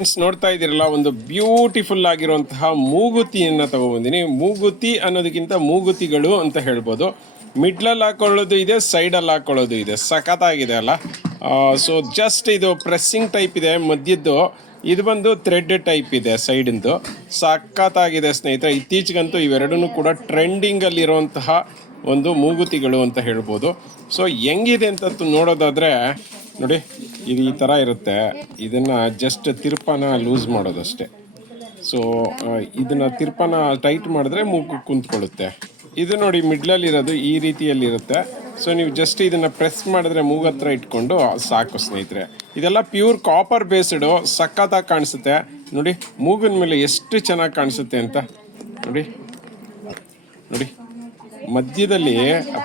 Friends ನೋಡ್ತಾ ಇದ್ದೀರಲ್ಲ, ಒಂದು ಬ್ಯೂಟಿಫುಲ್ ಆಗಿರುವಂತಹ ಮೂಗುತಿಯನ್ನು ತಗೊಬಂದಿನಿ. ಮೂಗುತಿ ಅನ್ನೋದಕ್ಕಿಂತ ಮೂಗುತಿಗಳು ಅಂತ ಹೇಳ್ಬೋದು. ಮಿಡ್ಲಲ್ಲಿ ಹಾಕೊಳ್ಳೋದು ಇದೆ ಸೈಡಲ್ಲಿ ಹಾಕೊಳ್ಳೋದು ಇದೆ. ಸಖತ್ತಾಗಿದೆ ಅಲ್ಲ? ಸೊ ಜಸ್ಟ್ ಇದು ಪ್ರೆಸ್ಸಿಂಗ್ ಟೈಪ್ ಇದೆ, ಮಧ್ಯದ್ದು. ಇದು ಬಂದು ಥ್ರೆಡ್ ಟೈಪ್ ಇದೆ ಸೈಡಿಂದು ಸಖತ್ತಾಗಿದೆ ಸ್ನೇಹಿತರೆ. ಇತ್ತೀಚೆಗಂತೂ ಇವೆರಡೂ ಕೂಡ ಟ್ರೆಂಡಿಂಗಲ್ಲಿರುವಂತಹ ಒಂದು ಮೂಗುತಿಗಳು ಅಂತ ಹೇಳ್ಬೋದು. ಸೊ ಹೆಂಗಿದೆ ಅಂತ ನೋಡೋದಾದರೆ, ನೋಡಿ ಇದು ಈ ಥರ ಇರುತ್ತೆ. ಇದನ್ನು ಜಸ್ಟ್ ತಿರ್ಪನ ಲೂಸ್ ಮಾಡೋದಷ್ಟೇ. ಸೊ ಇದನ್ನು ತಿರ್ಪನ ಟೈಟ್ ಮಾಡಿದ್ರೆ ಮೂಗು ಕುಂತ್ಕೊಳ್ಳುತ್ತೆ. ಇದು ನೋಡಿ ಮಿಡ್ಲಲ್ಲಿರೋದು ಈ ರೀತಿಯಲ್ಲಿರುತ್ತೆ. ಸೊ ನೀವು ಜಸ್ಟ್ ಇದನ್ನು ಪ್ರೆಸ್ ಮಾಡಿದ್ರೆ ಮೂಗು ಹತ್ರ ಇಟ್ಕೊಂಡು ಸಾಕು ಸ್ನೇಹಿತರೆ. ಇದೆಲ್ಲ ಪ್ಯೂರ್ ಕಾಪರ್ ಬೇಸ್ಡು ಸಖತ್ತಾಗಿ ಕಾಣಿಸುತ್ತೆ. ನೋಡಿ, ಮೂಗಿನ ಮೇಲೆ ಎಷ್ಟು ಚೆನ್ನಾಗಿ ಕಾಣಿಸುತ್ತೆ ಅಂತ. ನೋಡಿ ನೋಡಿ. ಮಧ್ಯದಲ್ಲಿ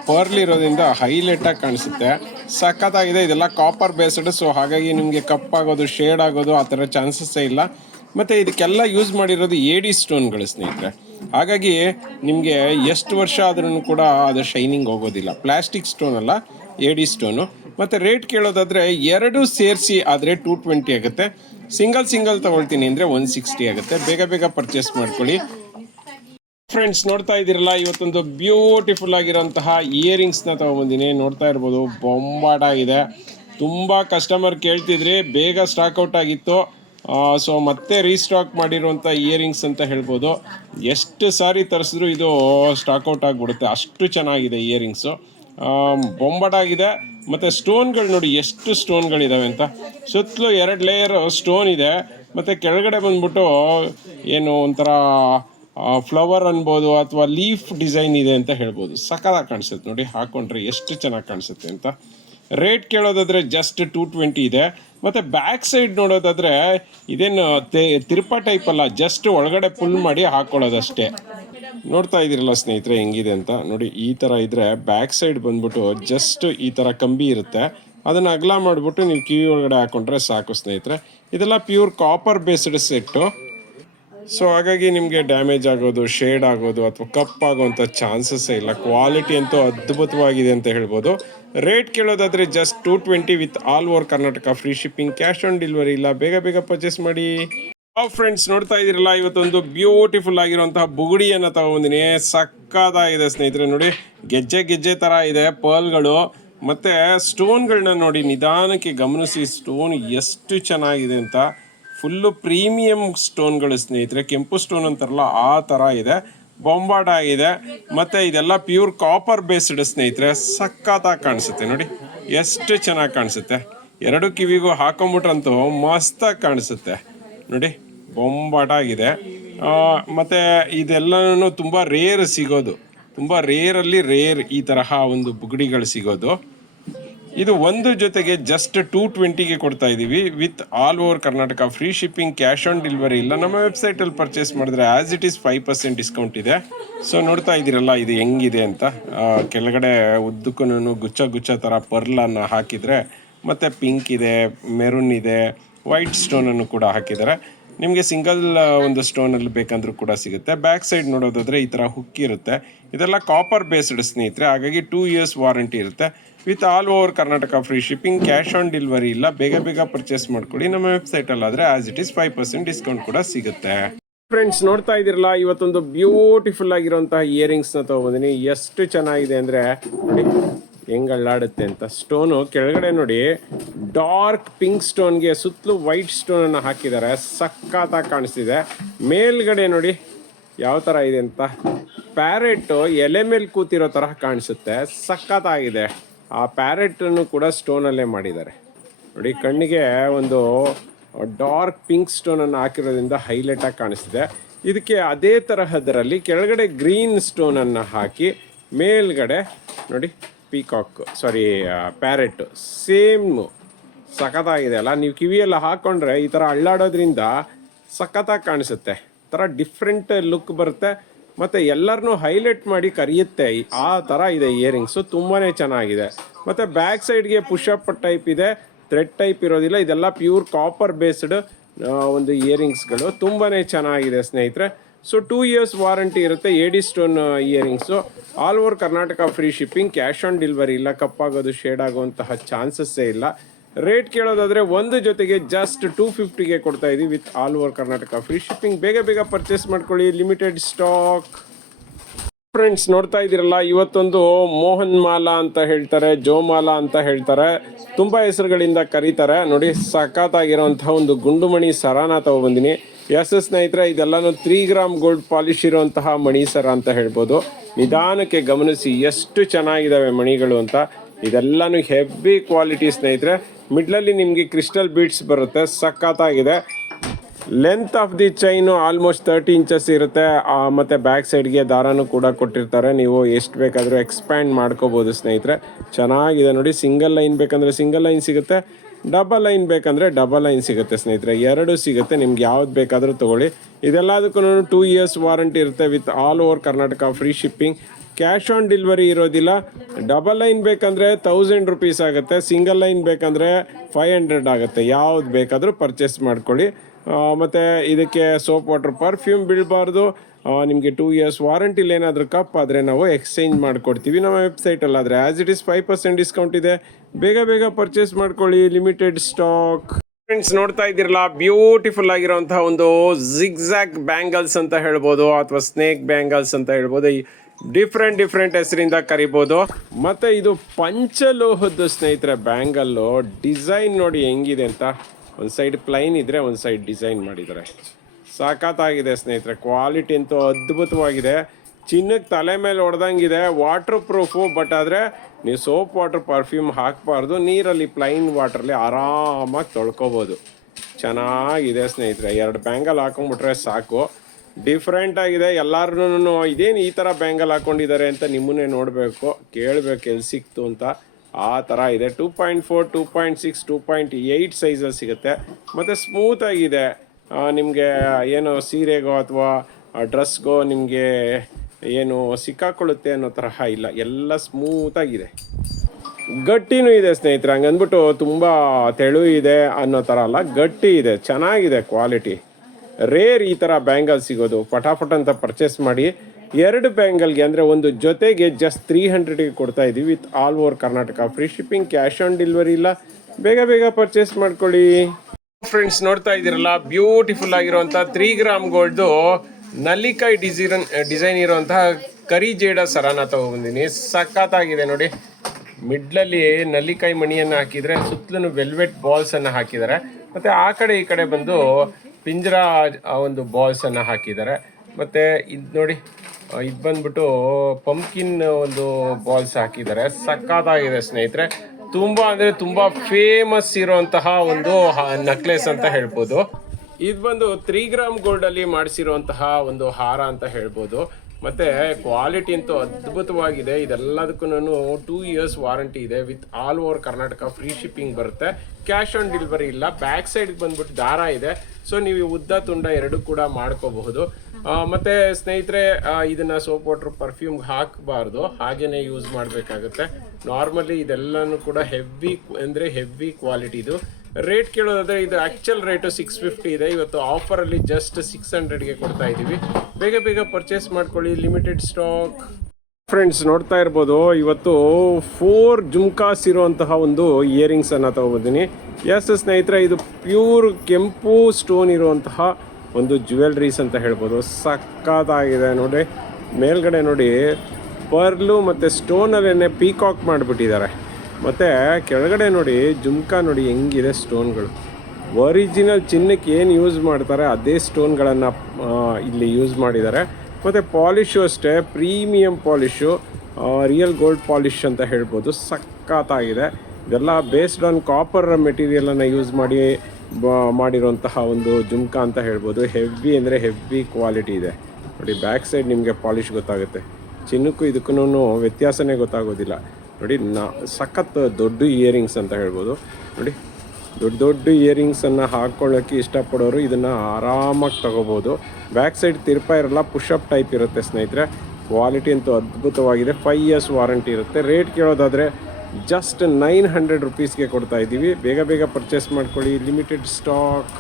ಪರ್ಲ್ ಇರೋದ್ರಿಂದ ಹೈಲೈಟಾಗಿ ಕಾಣಿಸುತ್ತೆ. ಸಖತ್ತಾಗಿದೆ. ಇದೆಲ್ಲ ಕಾಪರ್ ಬೇಸ್ಡ್ ಸೊ ಹಾಗಾಗಿ ನಿಮಗೆ ಕಪ್ಪಾಗೋದು ಶೇಡ್ ಆಗೋದು, ಆ ಥರ ಚಾನ್ಸಸ್ಸೇ ಇಲ್ಲ. ಮತ್ತು ಇದಕ್ಕೆಲ್ಲ ಯೂಸ್ ಮಾಡಿರೋದು ಏಡಿ ಸ್ಟೋನ್ಗಳು ಸ್ನೇಹಿತರೆ. ಹಾಗಾಗಿ ನಿಮಗೆ ಎಷ್ಟು ವರ್ಷ ಆದ್ರೂ ಕೂಡ ಅದು ಶೈನಿಂಗ್ ಹೋಗೋದಿಲ್ಲ. ಪ್ಲಾಸ್ಟಿಕ್ ಸ್ಟೋನ್ ಅಲ್ಲ ಏಡಿ ಸ್ಟೋನು ಮತ್ತು ರೇಟ್ ಕೇಳೋದಾದರೆ ಎರಡು ಸೇರಿಸಿ ಆದರೆ ಟೂ ಟ್ವೆಂಟಿ ಆಗುತ್ತೆ. ಸಿಂಗಲ್ ಸಿಂಗಲ್ ತಗೊಳ್ತೀನಿ ಅಂದರೆ ಒನ್ ಸಿಕ್ಸ್ಟಿ ಆಗುತ್ತೆ. ಬೇಗ ಬೇಗ ಪರ್ಚೇಸ್ ಮಾಡ್ಕೊಳ್ಳಿ. ಫ್ರೆಂಡ್ಸ್, ನೋಡ್ತಾ ಇದ್ದೀರಲ್ಲ, ಇವತ್ತೊಂದು ಬ್ಯೂಟಿಫುಲ್ ಆಗಿರೋಂತಹ ಇಯರಿಂಗ್ಸ್ನ ತಗೊಂಬಂದಿನಿ. ನೋಡ್ತಾ ಇರ್ಬೋದು, ಬೊಂಬಾಟಾಗಿದೆ. ತುಂಬ ಕಸ್ಟಮರ್ ಕೇಳ್ತಿದ್ರಿ ಬೇಗ ಸ್ಟಾಕ್ ಔಟ್ ಆಗಿತ್ತು. ಸೊ ಮತ್ತೆ ರೀಸ್ಟಾಕ್ ಮಾಡಿರುವಂಥ ಇಯರಿಂಗ್ಸ್ ಅಂತ ಹೇಳ್ಬೋದು. ಎಷ್ಟು ಸಾರಿ ತರಿಸಿದ್ರು ಇದು ಸ್ಟಾಕ್ ಔಟ್ ಆಗಿಬಿಡುತ್ತೆ. ಅಷ್ಟು ಚೆನ್ನಾಗಿದೆ ಇಯರಿಂಗ್ಸು ಬೊಂಬಾಟಾಗಿದೆ. ಮತ್ತು ಸ್ಟೋನ್ಗಳು ನೋಡಿ, ಎಷ್ಟು ಸ್ಟೋನ್ಗಳಿದ್ದಾವೆ ಅಂತ. ಸುತ್ತಲೂ ಎರಡು ಲೇಯರ್ ಸ್ಟೋನ್ ಇದೆ. ಮತ್ತು ಕೆಳಗಡೆ ಬಂದ್ಬಿಟ್ಟು, ಏನು ಒಂಥರ ಫ್ಲವರ್ ಅನ್ಬೋದು ಅಥವಾ ಲೀಫ್ ಡಿಸೈನ್ ಇದೆ ಅಂತ ಹೇಳ್ಬೋದು. ಸಖತ್ತಾಗಿ ಕಾಣಿಸುತ್ತೆ ನೋಡಿ, ಹಾಕೊಂಡ್ರೆ ಎಷ್ಟು ಚೆನ್ನಾಗಿ ಕಾಣಿಸುತ್ತೆ ಅಂತ. ರೇಟ್ ಕೇಳೋದಾದರೆ ಜಸ್ಟ್ ಟೂ ಟ್ವೆಂಟಿ ಇದೆ. ಮತ್ತು ಬ್ಯಾಕ್ ಸೈಡ್ ನೋಡೋದಾದರೆ ಇದೇನು ತಿರುಪಾ ಟೈಪ್ ಅಲ್ಲ ಜಸ್ಟ್ ಒಳಗಡೆ ಪುಲ್ ಮಾಡಿ ಹಾಕ್ಕೊಳ್ಳೋದಷ್ಟೇ ನೋಡ್ತಾ ಇದ್ದೀರಲ್ಲ ಸ್ನೇಹಿತರೆ, ಹೆಂಗಿದೆ ಅಂತ. ನೋಡಿ, ಈ ಥರ ಇದ್ದರೆ ಬ್ಯಾಕ್ ಸೈಡ್ ಬಂದ್ಬಿಟ್ಟು ಜಸ್ಟ್ ಈ ಥರ ಕಂಬಿ ಇರುತ್ತೆ. ಅದನ್ನು ಅಗಲ ಮಾಡಿಬಿಟ್ಟು ನೀವು ಕಿವಿ ಒಳಗಡೆ ಹಾಕೊಂಡ್ರೆ ಸಾಕು ಸ್ನೇಹಿತರೆ. ಇದೆಲ್ಲ pure copper based set so ಹಾಗಾಗಿ ನಿಮಗೆ ಡ್ಯಾಮೇಜ್ ಆಗೋದು ಶೇಡ್ ಆಗೋದು ಅಥವಾ ಕಪ್ ಆಗೋವಂಥ ಚಾನ್ಸಸ್ ಇಲ್ಲ. ಕ್ವಾಲಿಟಿ ಅಂತೂ ಅದ್ಭುತವಾಗಿದೆ ಅಂತ ಹೇಳ್ಬೋದು. Rate ಕೇಳೋದಾದರೆ just two twenty with all over Karnataka free shipping cash on delivery ಇಲ್ಲ. ಬೇಗ ಬೇಗ ಪರ್ಚೇಸ್ ಮಾಡಿ. ಫ್ರೆಂಡ್ಸ್ ನೋಡ್ತಾ ಇದ್ದೀರಲ್ಲ, ಇವತ್ತೊಂದು ಬ್ಯೂಟಿಫುಲ್ ಆಗಿರುವಂತಹ ಬುಗುಡಿಯನ್ನು ತಗೊಂಡಿನಿ. ಸಕ್ಕದಾಗಿದೆ ಸ್ನೇಹಿತರೆ, ನೋಡಿ. ಗೆಜ್ಜೆ ಗೆಜ್ಜೆ ಥರ ಇದೆ ಪರ್ಲ್ಗಳು. ಮತ್ತು ಸ್ಟೋನ್ಗಳನ್ನ ನೋಡಿ, ನಿಧಾನಕ್ಕೆ ಗಮನಿಸಿ ಸ್ಟೋನ್ ಎಷ್ಟು ಚೆನ್ನಾಗಿದೆ ಅಂತ. ಫುಲ್ಲು ಪ್ರೀಮಿಯಂ ಸ್ಟೋನ್ಗಳು ಸ್ನೇಹಿತರೆ, ಕೆಂಪು ಸ್ಟೋನ್ ಅಂತಾರಲ್ಲ, ಆ ಥರ ಇದೆ. ಬೊಂಬಾಟ ಆಗಿದೆ. ಮತ್ತು ಇದೆಲ್ಲ ಪ್ಯೂರ್ ಕಾಪರ್ ಬೇಸ್ಡ್ ಸ್ನೇಹಿತರೆ, ಸಖತ್ತಾಗಿ ಕಾಣಿಸುತ್ತೆ ನೋಡಿ. ಎಷ್ಟು ಚೆನ್ನಾಗಿ ಕಾಣಿಸುತ್ತೆ. ಎರಡು ಕಿವಿಗೂ ಹಾಕೊಂಬಿಟ್ರಂತೂ ಮಸ್ತಾಗಿ ಕಾಣಿಸುತ್ತೆ. ನೋಡಿ, ಬೊಂಬಾಟ ಆಗಿದೆ. ಮತ್ತು ಮತ್ತೆ ಇದೆಲ್ಲನೂ ತುಂಬ ರೇರ್ ಸಿಗೋದು. ತುಂಬ ರೇರಲ್ಲಿ ರೇರ್ ಈ ತರಹ ಒಂದು ಬುಗಡಿಗಳು ಸಿಗೋದು. ಇದು ಒಂದು ಜೊತೆಗೆ ಜಸ್ಟ್ ಟೂ ಟ್ವೆಂಟಿಗೆ ಕೊಡ್ತಾ ಇದ್ದೀವಿ with all over Karnataka free shipping cash on delivery ಇಲ್ಲ. ನಮ್ಮ ವೆಬ್ಸೈಟಲ್ಲಿ ಪರ್ಚೇಸ್ ಮಾಡಿದ್ರೆ as it is five percent discount ಇದೆ. ಸೊ ನೋಡ್ತಾ ಇದ್ದೀರಲ್ಲ, ಇದು ಹೆಂಗಿದೆ ಅಂತ. ಕೆಳಗಡೆ ಉದ್ದಕ್ಕೂ ಗುಚ್ಚ ಗುಚ್ಚ ಥರ ಪರ್ಲನ್ನು ಹಾಕಿದರೆ ಮತ್ತು ಪಿಂಕ್ ಇದೆ ಮೆರೂನ್ ಇದೆ ವೈಟ್ ಸ್ಟೋನನ್ನು ಕೂಡ ಹಾಕಿದ್ದಾರೆ. ನಿಮಗೆ ಸಿಂಗಲ್ ಒಂದು ಸ್ಟೋನಲ್ಲಿ ಬೇಕಂದ್ರೂ ಕೂಡ ಸಿಗುತ್ತೆ. ಬ್ಯಾಕ್ ಸೈಡ್ ನೋಡೋದಾದರೆ ಈ ಥರ ಹುಕ್ ಇರುತ್ತೆ. ಇದೆಲ್ಲ ಕಾಪರ್ ಬೇಸ್ಡ್ ಸ್ನೇಹಿತರೆ, ಹಾಗಾಗಿ ಟೂ ಇಯರ್ಸ್ ವಾರಂಟಿ ಇರುತ್ತೆ. With all over Karnataka free shipping cash on delivery ಇಲ್ಲ. ಬೇಗ ಬೇಗ ಪರ್ಚೇಸ್ ಮಾಡ್ಕೊಳ್ಳಿ ನಮ್ಮ ವೆಬ್ಸೈಟಲ್ಲಾದರೆ as it is five percent discount ಕೂಡ ಸಿಗುತ್ತೆ. ಫ್ರೆಂಡ್ಸ್ ನೋಡ್ತಾ ಇದ್ದೀರಲ್ಲ, ಇವತ್ತೊಂದು ಬ್ಯೂಟಿಫುಲ್ ಆಗಿರುವಂತಹ ಇಯರಿಂಗ್ಸ್ನ ತೊಗೊಂಬಂದಿನಿ ಎಷ್ಟು ಚೆನ್ನಾಗಿದೆ ಅಂದರೆ ಹೆಂಗ್ ಅಳ್ಳಾಡುತ್ತೆ ಅಂತ. ಸ್ಟೋನು ಕೆಳಗಡೆ ನೋಡಿ, ಡಾರ್ಕ್ ಪಿಂಕ್ ಸ್ಟೋನ್ಗೆ ಸುತ್ತಲೂ ವೈಟ್ ಸ್ಟೋನನ್ನು ಹಾಕಿದ್ದಾರೆ. ಸಕ್ಕತ್ತಾಗಿ ಕಾಣಿಸ್ತಿದೆ. ಮೇಲ್ಗಡೆ ನೋಡಿ, ಯಾವ ಥರ ಇದೆ ಅಂತ. ಪ್ಯಾರೆಟ್ಟು ಎಲೆ ಮೇಲೆ ಕೂತಿರೋ ಥರ ಕಾಣಿಸುತ್ತೆ. ಸಕ್ಕತ್ತಾಗಿದೆ ಆ ಪ್ಯಾರೆಟನ್ನು ಕೂಡ ಸ್ಟೋನಲ್ಲೇ ಮಾಡಿದ್ದಾರೆ. ನೋಡಿ, ಕಣ್ಣಿಗೆ ಒಂದು ಡಾರ್ಕ್ ಪಿಂಕ್ ಸ್ಟೋನನ್ನು ಹಾಕಿರೋದ್ರಿಂದ ಹೈಲೈಟಾಗಿ ಕಾಣಿಸ್ತಿದೆ. ಇದಕ್ಕೆ ಅದೇ ತರಹದರಲ್ಲಿ ಕೆಳಗಡೆ ಗ್ರೀನ್ ಸ್ಟೋನನ್ನು ಹಾಕಿ ಮೇಲ್ಗಡೆ ನೋಡಿ ಪೀಕಾಕ್ ಸಾರಿ ಪ್ಯಾರೆಟ್ ಸೇಮ್ ಸಖತ್ತಾಗಿದೆ ಅಲ್ಲ. ನೀವು ಕಿವಿಯೆಲ್ಲ ಹಾಕ್ಕೊಂಡ್ರೆ ಈ ಥರ ಅಳ್ಳಾಡೋದ್ರಿಂದ ಸಖತ್ತಾಗಿ ಕಾಣಿಸುತ್ತೆ. ಥರ ಡಿಫ್ರೆಂಟ್ ಲುಕ್ ಬರುತ್ತೆ. ಮತ್ತು ಎಲ್ಲರನ್ನೂ ಹೈಲೈಟ್ ಮಾಡಿ ಕರೆಯುತ್ತೆ. ಆ ಥರ ಇದೆ ಇಯರಿಂಗ್ಸು ತುಂಬಾ ಚೆನ್ನಾಗಿದೆ. ಮತ್ತು ಬ್ಯಾಕ್ ಸೈಡ್ಗೆ ಪುಷಪ್ ಟೈಪ್ ಇದೆ. ಥ್ರೆಡ್ ಟೈಪ್ ಇರೋದಿಲ್ಲ. ಇದೆಲ್ಲ ಪ್ಯೂರ್ ಕಾಪರ್ ಬೇಸ್ಡ್ ಒಂದು ಇಯರಿಂಗ್ಸ್ಗಳು ತುಂಬಾ ಚೆನ್ನಾಗಿದೆ ಸ್ನೇಹಿತರೆ. ಸೊ ಟೂ ಇಯರ್ಸ್ ವಾರಂಟಿ ಇರುತ್ತೆ AD stone earrings all over Karnataka free shipping cash on delivery ಇಲ್ಲ, ಕಪ್ಪಾಗೋದು ಶೇಡ್ ಆಗುವಂತಹ ಚಾನ್ಸಸ್ಸೇ ಇಲ್ಲ. ರೇಟ್ ಕೇಳೋದಾದರೆ, ಒಂದು ಜೊತೆಗೆ ಜಸ್ಟ್ ಟೂ ಫಿಫ್ಟಿಗೆ ಕೊಡ್ತಾ ಇದೀವಿ with all over Karnataka free shipping ಬೇಗ ಬೇಗ ಪರ್ಚೇಸ್ ಮಾಡ್ಕೊಳ್ಳಿ ಲಿಮಿಟೆಡ್ ಸ್ಟಾಕ್ ಫ್ರೆಂಡ್ಸ್ ನೋಡ್ತಾ ಇದ್ದೀರಲ್ಲ, ಇವತ್ತೊಂದು ಮೋಹನ್ ಮಾಲಾ ಅಂತ ಹೇಳ್ತಾರೆ, ಜೋಮಾಲಾ ಅಂತ ಹೇಳ್ತಾರೆ. ತುಂಬ ಹೆಸರುಗಳಿಂದ ಕರೀತಾರೆ. ನೋಡಿ ಸಖತ್ತಾಗಿರೋಂಥ ಒಂದು ಗುಂಡುಮಣಿ ಸರಾನ ತಗೊಬಂದಿನಿ. ಎಸ್ ಎಸ್ ಸ್ನೇಹಿತರೆ, ಇದೆಲ್ಲಾನು ತ್ರೀ ಗ್ರಾಮ್ ಗೋಲ್ಡ್ ಪಾಲಿಶ್ ಇರುವಂತಹ ಮಣಿ ಸರ ಅಂತ ಹೇಳ್ಬೋದು. ನಿಧಾನಕ್ಕೆ ಗಮನಿಸಿ ಎಷ್ಟು ಚೆನ್ನಾಗಿದ್ದಾವೆ ಮಣಿಗಳು ಅಂತ. ಇದೆಲ್ಲಾನು ಹೆವಿ ಕ್ವಾಲಿಟಿ ಸ್ನೇಹಿತರೆ. ಮಿಡ್ಲಲ್ಲಿ ನಿಮಗೆ ಕ್ರಿಸ್ಟಲ್ ಬೀಟ್ಸ್ ಬರುತ್ತೆ, ಸಖತ್ತಾಗಿದೆ. Length of the chain almost thirty inches ಇರುತ್ತೆ. ಮತ್ತು ಬ್ಯಾಕ್ ಸೈಡ್ಗೆ ದಾರನೂ ಕೂಡ ಕೊಟ್ಟಿರ್ತಾರೆ. ನೀವು ಎಷ್ಟು ಬೇಕಾದರೂ ಎಕ್ಸ್ಪ್ಯಾಂಡ್ ಮಾಡ್ಕೋಬೋದು ಸ್ನೇಹಿತರೆ. ಚೆನ್ನಾಗಿದೆ ನೋಡಿ ಸಿಂಗಲ್ ಲೈನ್ ಬೇಕಂದರೆ ಸಿಂಗಲ್ ಲೈನ್ ಸಿಗುತ್ತೆ. ಡಬಲ್ ಲೈನ್ ಬೇಕಂದ್ರೆ ಡಬಲ್ ಲೈನ್ ಸಿಗುತ್ತೆ ಸ್ನೇಹಿತರೆ. ಎರಡು ಸಿಗುತ್ತೆ. ನಿಮ್ಗೆ ಯಾವ್ದು ಬೇಕಾದರೂ ತಗೊಳ್ಳಿ. ಇದೆಲ್ಲದಕ್ಕೂ ಟೂ ಇಯರ್ಸ್ ವಾರಂಟಿ ಇರುತ್ತೆ with all over Karnataka free shipping cash on delivery ಇರೋದಿಲ್ಲ. ಡಬಲ್ ಲೈನ್ ಬೇಕಂದರೆ ತೌಸಂಡ್ ರುಪೀಸ್ ಆಗುತ್ತೆ. ಸಿಂಗಲ್ ಲೈನ್ ಬೇಕಂದರೆ ಫೈವ್ ಹಂಡ್ರೆಡ್ ಆಗುತ್ತೆ. ಯಾವ್ದು ಬೇಕಾದರೂ ಪರ್ಚೇಸ್ ಮಾಡ್ಕೊಳ್ಳಿ. ಮತ್ತು ಇದಕ್ಕೆ ಸೋಪ್ ವಾಟರ್ ಪರ್ಫ್ಯೂಮ್ ಬೀಳಬಾರ್ದು. ನಿಮಗೆ ಟೂ ಇಯರ್ಸ್ ವಾರಂಟಿಲಿ ಏನಾದರೂ ಕಪ್ ಆದರೆ ನಾವು ಎಕ್ಸ್ಚೇಂಜ್ ಮಾಡಿಕೊಡ್ತೀವಿ. ನಮ್ಮ ವೆಬ್ಸೈಟಲ್ಲಿ ಆದರೆ as it is five percent discount ಇದೆ. ಬೇಗ ಬೇಗ ಪರ್ಚೇಸ್ ಮಾಡ್ಕೊಳ್ಳಿ. ಲಿಮಿಟೆಡ್ ಸ್ಟಾಕ್ ಫ್ರೆಂಡ್ಸ್ ನೋಡ್ತಾ ಇದ್ದೀರಲ್ಲ? ಬ್ಯೂಟಿಫುಲ್ ಆಗಿರೋಂಥ ಒಂದು ಜಿಗ್ಜಾಕ್ ಬ್ಯಾಂಗಲ್ಸ್ ಅಂತ ಹೇಳ್ಬೋದು, ಅಥವಾ ಸ್ನೇಕ್ ಬ್ಯಾಂಗಲ್ಸ್ ಅಂತ ಹೇಳ್ಬೋದು. ಈ ಡಿಫ್ರೆಂಟ್ ಡಿಫ್ರೆಂಟ್ ಹೆಸರಿಂದ ಕರಿಬೋದು. ಮತ್ತೆ ಇದು ಪಂಚಲೋಹದ್ದು ಸ್ನೇಹಿತರೆ ಬ್ಯಾಂಗಲ್ಲು ಡಿಸೈನ್ ನೋಡಿ ಹೆಂಗಿದೆ ಅಂತ. ಒಂದು ಸೈಡ್ ಪ್ಲೈನ್ ಇದ್ರೆ ಒಂದು ಸೈಡ್ ಡಿಸೈನ್ ಮಾಡಿದ್ದಾರೆ. ಸಾಕತ್ತಾಗಿದೆ ಸ್ನೇಹಿತರೆ ಕ್ವಾಲಿಟಿ ಅಂತೂ ಅದ್ಭುತವಾಗಿದೆ. ಚಿನ್ನಕ್ಕೆ ತಲೆ ಮೇಲೆ ಹೊಡೆದಂಗಿದೆ ವಾಟ್ರ್ ಪ್ರೂಫು ಬಟ್ ಆದರೆ ನೀವು ಸೋಪ್ ವಾಟರ್ ಪರ್ಫ್ಯೂಮ್ ಹಾಕಬಾರ್ದು. ನೀರಲ್ಲಿ ಪ್ಲೈನ್ ವಾಟ್ರಲ್ಲಿ ಆರಾಮಾಗಿ ತೊಳ್ಕೊಬೋದು. ಚೆನ್ನಾಗಿದೆ ಸ್ನೇಹಿತರೆ, ಎರಡು ಬ್ಯಾಂಗಲ್ ಹಾಕೊಂಡ್ಬಿಟ್ರೆ ಸಾಕು. ಡಿಫ್ರೆಂಟ್ ಆಗಿದೆ. ಎಲ್ಲಾರು ಇದೇನು ಈ ಥರ ಬ್ಯಾಂಗಲ್ ಹಾಕೊಂಡಿದ್ದಾರೆ ಅಂತ ನಿಮ್ಮನ್ನೇ ನೋಡಬೇಕು. ಕೇಳಬೇಕು ಎಲ್ಲಿ ಸಿಕ್ತು ಅಂತ. ಆ ಥರ ಇದೆ. Two point four two point six two point eight ಸೈಜಲ್ಲಿ ಸಿಗುತ್ತೆ. ಮತ್ತು ಸ್ಮೂತಾಗಿದೆ ನಿಮಗೆ ಏನು ಸೀರೆಗೋ ಅಥವಾ ಡ್ರೆಸ್ಗೋ ನಿಮಗೆ ಏನು ಸಿಕ್ಕಾಕೊಳ್ಳುತ್ತೆ ಅನ್ನೋ ತರಹ ಇಲ್ಲ. ಎಲ್ಲ ಸ್ಮೂತಾಗಿದೆ ಗಟ್ಟಿನೂ ಇದೆ ಸ್ನೇಹಿತರೆ. ಹಂಗಂದ್ಬಿಟ್ಟು ತುಂಬ ತೆಳು ಇದೆ ಅನ್ನೋ ಥರ ಅಲ್ಲ. ಗಟ್ಟಿ ಇದೆ. ಚೆನ್ನಾಗಿದೆ ಕ್ವಾಲಿಟಿ ರೇರ್ ಈ ಥರ ಬ್ಯಾಂಗಲ್ ಸಿಗೋದು. ಫಟಾಫಟ್ ಅಂತ ಪರ್ಚೇಸ್ ಮಾಡಿ ಎರಡು ಬ್ಯಾಂಗಲ್ಗೆ ಅಂದರೆ ಒಂದು ಜೊತೆಗೆ ಜಸ್ಟ್ ತ್ರೀ ಹಂಡ್ರೆಡ್ಗೆ ಕೊಡ್ತಾ ಇದ್ದೀವಿ with all over Karnataka free shipping cash on delivery ಇಲ್ಲ. ಬೇಗ ಬೇಗ ಪರ್ಚೇಸ್ ಮಾಡ್ಕೊಳ್ಳಿ. ಫ್ರೆಂಡ್ಸ್ ನೋಡ್ತಾ ಇದ್ದೀರಲ್ಲ? ಬ್ಯೂಟಿಫುಲ್ ಆಗಿರುವಂಥ ತ್ರೀ ಗ್ರಾಮ್ ಗೋಲ್ಡು ನಲ್ಲಿಕಾಯಿ ಡಿಸೈನ್ ಡಿಸೈನ್ ಇರುವಂತಹ ಕರಿ ಜೇಡ ಸರನ ತಗೊಬಂದಿನಿ ಸಖತ್ತಾಗಿದೆ ನೋಡಿ. ಮಿಡ್ಲಲ್ಲಿ ನಲ್ಲಿಕಾಯಿ ಮಣಿಯನ್ನು ಹಾಕಿದರೆ ಸುತ್ತಲೂ ವೆಲ್ವೆಟ್ ಬಾಲ್ಸನ್ನು ಹಾಕಿದ್ದಾರೆ. ಮತ್ತು ಆ ಕಡೆ ಈ ಕಡೆ ಬಂದು ಪಿಂಜರ ಆ ಒಂದು ಬಾಲ್ಸನ್ನು ಹಾಕಿದ್ದಾರೆ. ಮತ್ತು ಇದು ನೋಡಿ ಇದು ಬಂದ್ಬಿಟ್ಟು ಪಂಪ್ಕಿನ್ ಒಂದು ಬಾಲ್ಸ್ ಹಾಕಿದ್ದಾರೆ. ಸಕ್ಕತ್ತಾಗಿದೆ ಸ್ನೇಹಿತರೆ. ತುಂಬ ಅಂದರೆ ತುಂಬ ಫೇಮಸ್ ಇರುವಂತಹ ಒಂದು ನಕ್ಲೆಸ್ ಅಂತ ಹೇಳ್ಬೋದು. ಇದು ಬಂದು ತ್ರೀ ಗ್ರಾಮ್ ಗೋಲ್ಡ್ ಅಲ್ಲಿ ಮಾಡಿಸಿರುವಂತಹ ಒಂದು ಹಾರ ಅಂತ ಹೇಳ್ಬೋದು. ಮತ್ತೆ ಕ್ವಾಲಿಟಿ ಅಂತೂ ಅದ್ಭುತವಾಗಿದೆ. ಇದೆಲ್ಲದಕ್ಕೂ ಟೂ ಇಯರ್ಸ್ ವಾರಂಟಿ ಇದೆ. With all over Karnataka free shipping ಬರುತ್ತೆ. ಕ್ಯಾಶ್ ಆನ್ ಡೆಲಿವರಿ ಇಲ್ಲ. ಬ್ಯಾಕ್ ಸೈಡ್ ಬಂದ್ಬಿಟ್ಟು ದಾರ ಇದೆ. ಸೊ ನೀವು ಉದ್ದ, ತುಂಡ ಎರಡು ಕೂಡ ಮಾಡ್ಕೋಬಹುದು. ಮತ್ತೆ ಸ್ನೇಹಿತರೆ ಇದನ್ನ ಸೋಪ್ ವಾಟರ್ ಪರ್ಫ್ಯೂಮ್ಗೆ ಹಾಕಬಾರ್ದು. ಹಾಗೇನೆ ಯೂಸ್ ಮಾಡಬೇಕಾಗುತ್ತೆ. ನಾರ್ಮಲಿ ಇದೆಲ್ಲನೂ ಕೂಡ ಹೆವಿ ಅಂದರೆ ಹೆವಿ ಕ್ವಾಲಿಟಿದು ರೇಟ್ ಕೇಳೋದಾದ್ರೆ ಇದು ಆಕ್ಚುಲ್ ರೇಟು ಸಿಕ್ಸ್ ಫಿಫ್ಟಿ ಇದೆ. ಇವತ್ತು ಆಫರಲ್ಲಿ ಜಸ್ಟ್ ಸಿಕ್ಸ್ ಹಂಡ್ರೆಡ್ಗೆ ಕೊಡ್ತಾ ಇದ್ದೀವಿ. ಬೇಗ ಬೇಗ ಪರ್ಚೇಸ್ ಮಾಡ್ಕೊಳ್ಳಿ. ಲಿಮಿಟೆಡ್ ಸ್ಟಾಕ್ ಫ್ರೆಂಡ್ಸ್ ನೋಡ್ತಾ ಇರ್ಬೋದು, ಇವತ್ತು ಫೋರ್ ಜುಮ್ಕಾಸ್ ಇರುವಂತಹ ಒಂದು ಇಯರಿಂಗ್ಸ್ ಅನ್ನ ತಗೊಬಂದಿನಿ. ಎಸ್ ಸ್ನೇಹಿತರೆ, ಇದು ಪ್ಯೂರ್ ಕೆಂಪು ಸ್ಟೋನ್ ಇರುವಂತಹ ಒಂದು ಜ್ಯುವೆಲ್ರೀಸ್ ಅಂತ ಹೇಳ್ಬೋದು. ಸಕ್ಕತ್ತಾಗಿದೆ ನೋಡಿ. ಮೇಲ್ಗಡೆ ನೋಡಿ ಪರ್ಲು ಮತ್ತು ಸ್ಟೋನಲ್ಲೇ ಪೀಕಾಕ್ ಮಾಡಿಬಿಟ್ಟಿದ್ದಾರೆ. ಮತ್ತು ಕೆಳಗಡೆ ನೋಡಿ ಜುಮ್ಕಾ ನೋಡಿ ಹೆಂಗಿದೆ ಸ್ಟೋನ್ಗಳು. ಒರಿಜಿನಲ್ ಚಿನ್ನಕ್ಕೆ ಏನು ಯೂಸ್ ಮಾಡ್ತಾರೆ ಅದೇ ಸ್ಟೋನ್ಗಳನ್ನು ಇಲ್ಲಿ ಯೂಸ್ ಮಾಡಿದ್ದಾರೆ. ಮತ್ತು ಪಾಲಿಶು ಅಷ್ಟೇ, premium polish real gold polish ಅಂತ ಹೇಳ್ಬೋದು. ಸಖತ್ತಾಗಿದೆ ಇದೆಲ್ಲ ಬೇಸ್ಡ್ ಆನ್ ಕಾಪರ್ ಮೆಟೀರಿಯಲನ್ನು ಯೂಸ್ ಮಾಡಿ ಮಾಡಿರುವಂತಹ ಒಂದು ಜುಮ್ಕಾ ಅಂತ ಹೇಳ್ಬೋದು. ಹೆವಿ ಅಂದರೆ ಹೆವಿ ಕ್ವಾಲಿಟಿ ಇದೆ. ನೋಡಿ ಬ್ಯಾಕ್ ಸೈಡ್ ನಿಮಗೆ ಪಾಲಿಷ್ ಗೊತ್ತಾಗುತ್ತೆ. ಚಿನ್ನಕ್ಕೂ ಇದಕ್ಕೂ ವ್ಯತ್ಯಾಸನೇ ಗೊತ್ತಾಗೋದಿಲ್ಲ. ನೋಡಿ, ನಾ, ಸಖತ್ ದೊಡ್ಡ ಇಯರಿಂಗ್ಸ್ ಅಂತ ಹೇಳ್ಬೋದು. ನೋಡಿ, ದೊಡ್ಡ ದೊಡ್ಡ ಇಯರಿಂಗ್ಸನ್ನು ಹಾಕ್ಕೊಳ್ಳೋಕ್ಕೆ ಇಷ್ಟಪಡೋರು ಇದನ್ನು ಆರಾಮಾಗಿ ತಗೋಬೋದು. ಬ್ಯಾಕ್ ಸೈಡ್ ತಿರ್ಪ ಇರಲ್ಲ ಪುಷಪ್ ಟೈಪ್ ಇರುತ್ತೆ ಸ್ನೇಹಿತರೆ. ಕ್ವಾಲಿಟಿ ಅಂತೂ ಅದ್ಭುತವಾಗಿದೆ. ಫೈವ್ ಇಯರ್ಸ್ ವಾರಂಟಿ ಇರುತ್ತೆ. ರೇಟ್ ಕೇಳೋದಾದರೆ ಜಸ್ಟ್ ನೈನ್ ಹಂಡ್ರೆಡ್ ರುಪೀಸ್ಗೆ ಕೊಡ್ತಾ ಇದ್ದೀವಿ. ಬೇಗ ಬೇಗ ಪರ್ಚೇಸ್ ಮಾಡ್ಕೊಳ್ಳಿ. ಲಿಮಿಟೆಡ್ ಸ್ಟಾಕ್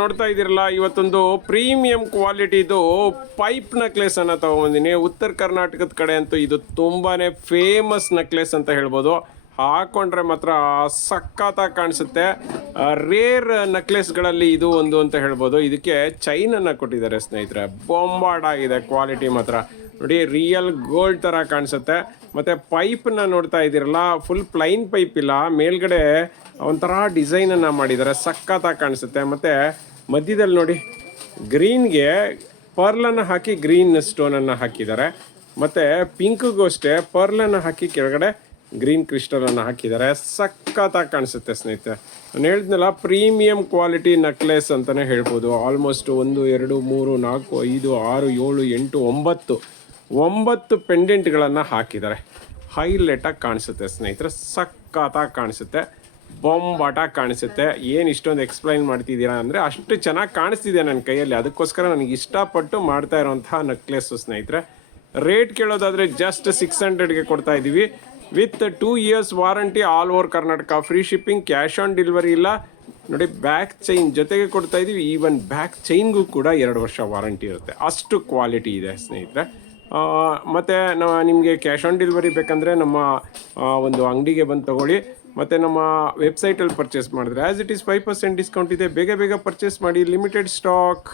ನೋಡ್ತಾ ಇದ್ದೀರಲ್ಲ, ಇವತ್ತೊಂದು ಪ್ರೀಮಿಯಂ ಕ್ವಾಲಿಟಿದು ಪೈಪ್ ನೆಕ್ಲೆಸ್ ಅನ್ನ ತಗೊಂಬಂದಿನಿ. ಉತ್ತರ ಕರ್ನಾಟಕದ ಕಡೆ ಅಂತೂ ಇದು ತುಂಬಾ ಫೇಮಸ್ ನೆಕ್ಲೆಸ್ ಅಂತ ಹೇಳ್ಬೋದು. ಹಾಕೊಂಡ್ರೆ ಮಾತ್ರ ಸಖತ್ತಾಗಿ ಕಾಣಿಸುತ್ತೆ. ರೇರ್ ನೆಕ್ಲೆಸ್ಗಳಲ್ಲಿ ಇದು ಒಂದು ಅಂತ ಹೇಳ್ಬೋದು. ಇದಕ್ಕೆ ಚೈನನ್ನು ಕೊಟ್ಟಿದ್ದಾರೆ ಸ್ನೇಹಿತರೆ. ಬೊಂಬಾಡಾಗಿದೆ ಕ್ವಾಲಿಟಿ ಮಾತ್ರ. ನೋಡಿ ರಿಯಲ್ ಗೋಲ್ಡ್ ಥರ ಕಾಣಿಸುತ್ತೆ. ಮತ್ತು ನ ನೋಡ್ತಾ ಇದ್ದೀರಲ್ಲ ಫುಲ್ ಪ್ಲೈನ್ ಪೈಪ್ ಇಲ್ಲ. ಮೇಲ್ಗಡೆ ಒಂಥರ ಡಿಸೈನನ್ನು ಮಾಡಿದ್ದಾರೆ ಸಖತ್ತಾಗಿ ಕಾಣಿಸುತ್ತೆ. ಮತ್ತು ಮಧ್ಯದಲ್ಲಿ ನೋಡಿ ಗ್ರೀನ್ಗೆ ಪರ್ಲನ್ನು ಹಾಕಿ ಗ್ರೀನ್ ಸ್ಟೋನನ್ನು ಹಾಕಿದ್ದಾರೆ ಮತ್ತು ಪಿಂಕ್ಗೂ ಅಷ್ಟೇ ಪರ್ಲನ್ನು ಹಾಕಿ ಕೆಳಗಡೆ ಗ್ರೀನ್ ಕ್ರಿಸ್ಟಲನ್ನು ಹಾಕಿದ್ದಾರೆ ಸಖತ್ತಾಗಿ ಕಾಣಿಸುತ್ತೆ ಸ್ನೇಹಿತರೆ. ನಾನು ಹೇಳಿದ್ನಲ್ಲ ಪ್ರೀಮಿಯಂ ಕ್ವಾಲಿಟಿ ನೆಕ್ಲೆಸ್ ಅಂತಲೇ ಹೇಳ್ಬೋದು. ಆಲ್ಮೋಸ್ಟ್ ಒಂದು, ಎರಡು, ಮೂರು, ನಾಲ್ಕು, ಐದು, ಆರು, ಏಳು, ಎಂಟು, ಒಂಬತ್ತು. ಒಂಬತ್ತು ಪೆಂಡೆಂಟ್ಗಳನ್ನು ಹಾಕಿದ್ದಾರೆ. ಹೈಲೈಟಾಗಿ ಕಾಣಿಸುತ್ತೆ ಸ್ನೇಹಿತರೆ, ಸಖತ್ತಾಗಿ ಕಾಣಿಸುತ್ತೆ ಬೊಂಬಾಟ ಕಾಣಿಸುತ್ತೆ. ಏನು ಇಷ್ಟೊಂದು ಎಕ್ಸ್ಪ್ಲೈನ್ ಮಾಡ್ತಿದ್ದೀರಾ ಅಂದರೆ ಅಷ್ಟು ಚೆನ್ನಾಗಿ ಕಾಣಿಸ್ತಿದೆ ನನ್ನ ಕೈಯಲ್ಲಿ. ಅದಕ್ಕೋಸ್ಕರ ನನಗೆ ಇಷ್ಟಪಟ್ಟು ಮಾಡ್ತಾ ಇರೋಂತಹ ನೆಕ್ಲೆಸ್ಸು ಸ್ನೇಹಿತರೆ. ರೇಟ್ ಕೇಳೋದಾದರೆ ಜಸ್ಟ್ ಸಿಕ್ಸ್ ಹಂಡ್ರೆಡ್ಗೆ ಕೊಡ್ತಾ ಇದ್ದೀವಿ with two years warranty all over Karnataka free shipping cash on delivery ಇಲ್ಲ. ನೋಡಿ ಬ್ಯಾಕ್ ಚೈನ್ ಜೊತೆಗೆ ಕೊಡ್ತಾ ಇದ್ದೀವಿ ಈವನ್ ಬ್ಯಾಕ್ ಚೈನ್ಗೂ ಕೂಡ ಎರಡು ವರ್ಷ ವಾರಂಟಿ ಇರುತ್ತೆ. ಅಷ್ಟು ಕ್ವಾಲಿಟಿ ಇದೆ ಸ್ನೇಹಿತರೆ. ಮತ್ತೆ ನಾವು ನಿಮಗೆ ಕ್ಯಾಶ್ ಆನ್ ಡೆಲಿವರಿ ಬೇಕಂದರೆ ನಮ್ಮ ಒಂದು ಅಂಗಡಿಗೆ ಬಂದು ತಗೊಳ್ಳಿ. ಮತ್ತು ನಮ್ಮ ವೆಬ್ಸೈಟಲ್ಲಿ ಪರ್ಚೇಸ್ ಮಾಡಿದ್ರೆ as it is five percent discount ಇದೆ, ಬೇಗ ಬೇಗ ಪರ್ಚೇಸ್ ಮಾಡಿ ಲಿಮಿಟೆಡ್ ಸ್ಟಾಕ್